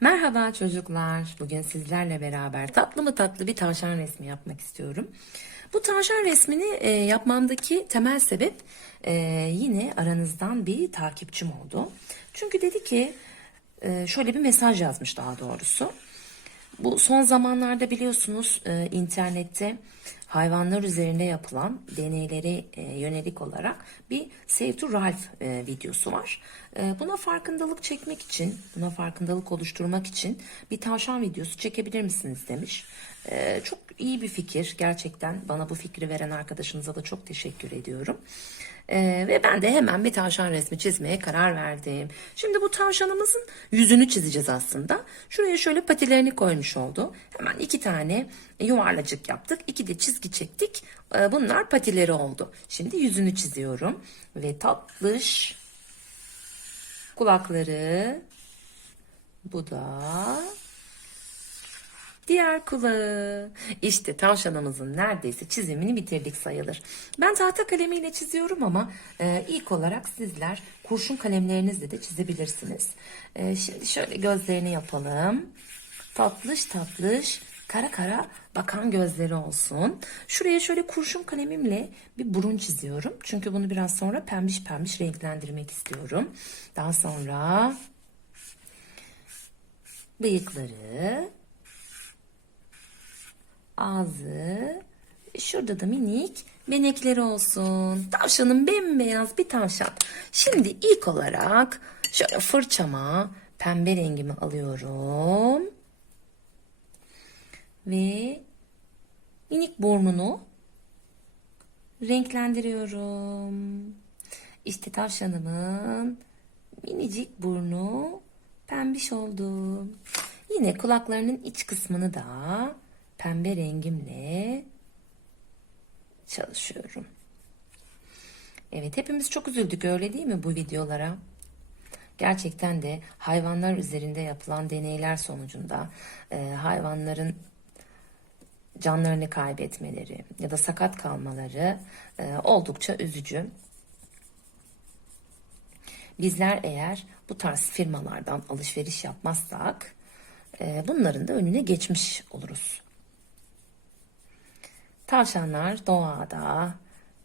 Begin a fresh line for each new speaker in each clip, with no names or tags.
Merhaba çocuklar. Bugün sizlerle beraber tatlı mı tatlı bir tavşan resmi yapmak istiyorum. Bu tavşan resmini e, yapmamdaki temel sebep e, yine aranızdan bir takipçim oldu. Çünkü dedi ki e, şöyle bir mesaj yazmış daha doğrusu. Bu son zamanlarda biliyorsunuz e, internette hayvanlar üzerinde yapılan deneylere e, yönelik olarak bir Save to Ralph e, videosu var. E, buna farkındalık çekmek için, buna farkındalık oluşturmak için bir tavşan videosu çekebilir misiniz demiş. E, çok iyi bir fikir gerçekten. Bana bu fikri veren arkadaşınıza da çok teşekkür ediyorum. Ee, ve ben de hemen bir tavşan resmi çizmeye karar verdim. Şimdi bu tavşanımızın yüzünü çizeceğiz aslında. Şuraya şöyle patilerini koymuş oldu. Hemen iki tane yuvarlacık yaptık. İki de çizgi çektik. Ee, bunlar patileri oldu. Şimdi yüzünü çiziyorum. Ve tatlış kulakları. Bu da Diğer kulağı. İşte tavşanımızın neredeyse çizimini bitirdik sayılır. Ben tahta kalemiyle çiziyorum ama e, ilk olarak sizler kurşun kalemlerinizle de çizebilirsiniz. E, şimdi şöyle gözlerini yapalım. Tatlış tatlış kara kara bakan gözleri olsun. Şuraya şöyle kurşun kalemimle bir burun çiziyorum. Çünkü bunu biraz sonra pembiş pembiş renklendirmek istiyorum. Daha sonra bıyıkları ağzı, şurada da minik benekleri olsun. Tavşanın bembeyaz bir tavşan. Şimdi ilk olarak şöyle fırçama pembe rengimi alıyorum. Ve minik burnunu renklendiriyorum. İşte tavşanımın minicik burnu pembiş oldu. Yine kulaklarının iç kısmını da pembe rengimle çalışıyorum. Evet hepimiz çok üzüldük öyle değil mi bu videolara? Gerçekten de hayvanlar üzerinde yapılan deneyler sonucunda e, hayvanların canlarını kaybetmeleri ya da sakat kalmaları e, oldukça üzücü. Bizler eğer bu tarz firmalardan alışveriş yapmazsak e, bunların da önüne geçmiş oluruz. Tavşanlar doğada,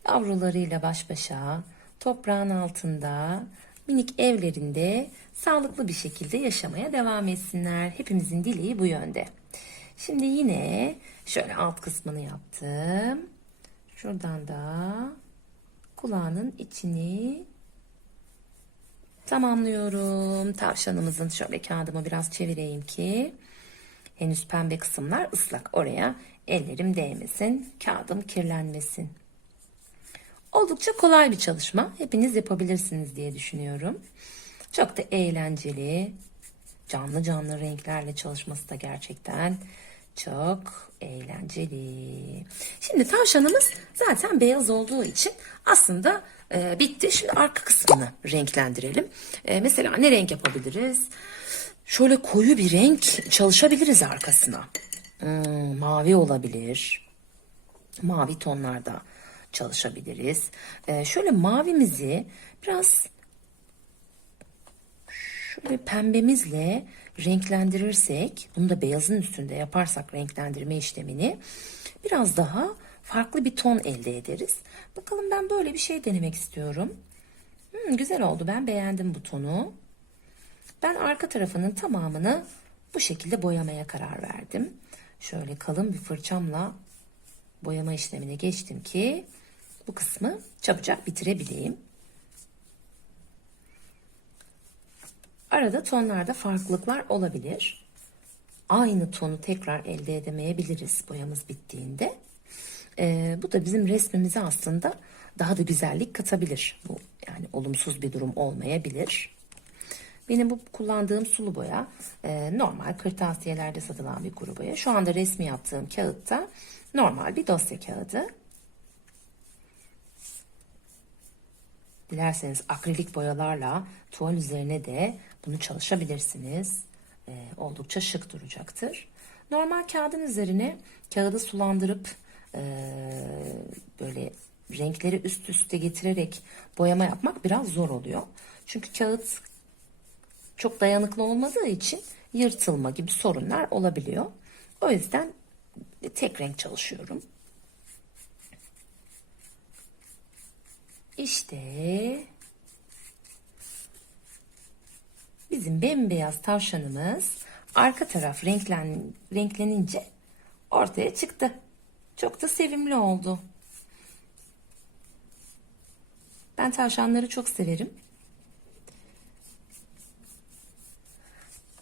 yavrularıyla baş başa, toprağın altında, minik evlerinde sağlıklı bir şekilde yaşamaya devam etsinler. Hepimizin dileği bu yönde. Şimdi yine şöyle alt kısmını yaptım. Şuradan da kulağının içini tamamlıyorum. Tavşanımızın şöyle kağıdımı biraz çevireyim ki henüz pembe kısımlar ıslak. Oraya Ellerim değmesin, kağıdım kirlenmesin. Oldukça kolay bir çalışma. Hepiniz yapabilirsiniz diye düşünüyorum. Çok da eğlenceli. Canlı canlı renklerle çalışması da gerçekten çok eğlenceli. Şimdi tavşanımız zaten beyaz olduğu için aslında e, bitti. Şimdi arka kısmını renklendirelim. E, mesela ne renk yapabiliriz? Şöyle koyu bir renk çalışabiliriz arkasına. Hmm, mavi olabilir. Mavi tonlarda çalışabiliriz. Ee, şöyle mavimizi biraz şöyle pembemizle renklendirirsek, bunu da beyazın üstünde yaparsak renklendirme işlemini biraz daha farklı bir ton elde ederiz. Bakalım ben böyle bir şey denemek istiyorum. Hmm, güzel oldu. Ben beğendim bu tonu. Ben arka tarafının tamamını bu şekilde boyamaya karar verdim şöyle kalın bir fırçamla boyama işlemine geçtim ki bu kısmı çabucak bitirebileyim. Arada tonlarda farklılıklar olabilir. Aynı tonu tekrar elde edemeyebiliriz boyamız bittiğinde. Ee, bu da bizim resmimize aslında daha da güzellik katabilir. Bu yani olumsuz bir durum olmayabilir. Benim bu kullandığım sulu boya e, normal kırtasiyelerde satılan bir kuru boya. Şu anda resmi yaptığım kağıtta normal bir dosya kağıdı. Dilerseniz akrilik boyalarla tuval üzerine de bunu çalışabilirsiniz. E, oldukça şık duracaktır. Normal kağıdın üzerine kağıdı sulandırıp e, böyle renkleri üst üste getirerek boyama yapmak biraz zor oluyor. Çünkü kağıt çok dayanıklı olmadığı için yırtılma gibi sorunlar olabiliyor. O yüzden tek renk çalışıyorum. İşte bizim bembeyaz tavşanımız arka taraf renklen, renklenince ortaya çıktı. Çok da sevimli oldu. Ben tavşanları çok severim.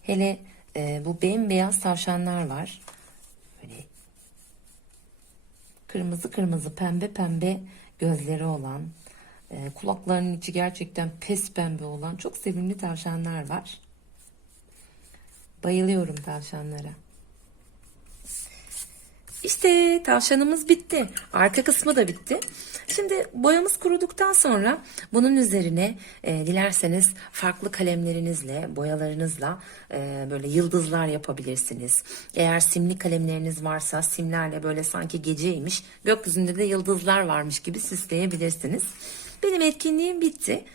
Hele e, bu bembeyaz tavşanlar var. Böyle kırmızı kırmızı pembe pembe gözleri olan, e, kulaklarının içi gerçekten pes pembe olan çok sevimli tavşanlar var. Bayılıyorum tavşanlara. İşte tavşanımız bitti. Arka kısmı da bitti. Şimdi boyamız kuruduktan sonra bunun üzerine e, dilerseniz farklı kalemlerinizle, boyalarınızla e, böyle yıldızlar yapabilirsiniz. Eğer simli kalemleriniz varsa simlerle böyle sanki geceymiş, gökyüzünde de yıldızlar varmış gibi süsleyebilirsiniz. Benim etkinliğim bitti.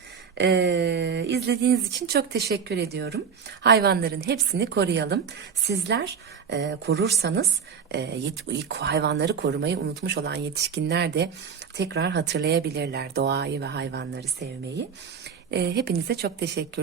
Ee, izlediğiniz için çok teşekkür ediyorum. Hayvanların hepsini koruyalım. Sizler e, korursanız e, hayvanları korumayı unutmuş olan yetişkinler de tekrar hatırlayabilirler doğayı ve hayvanları sevmeyi. E, hepinize çok teşekkür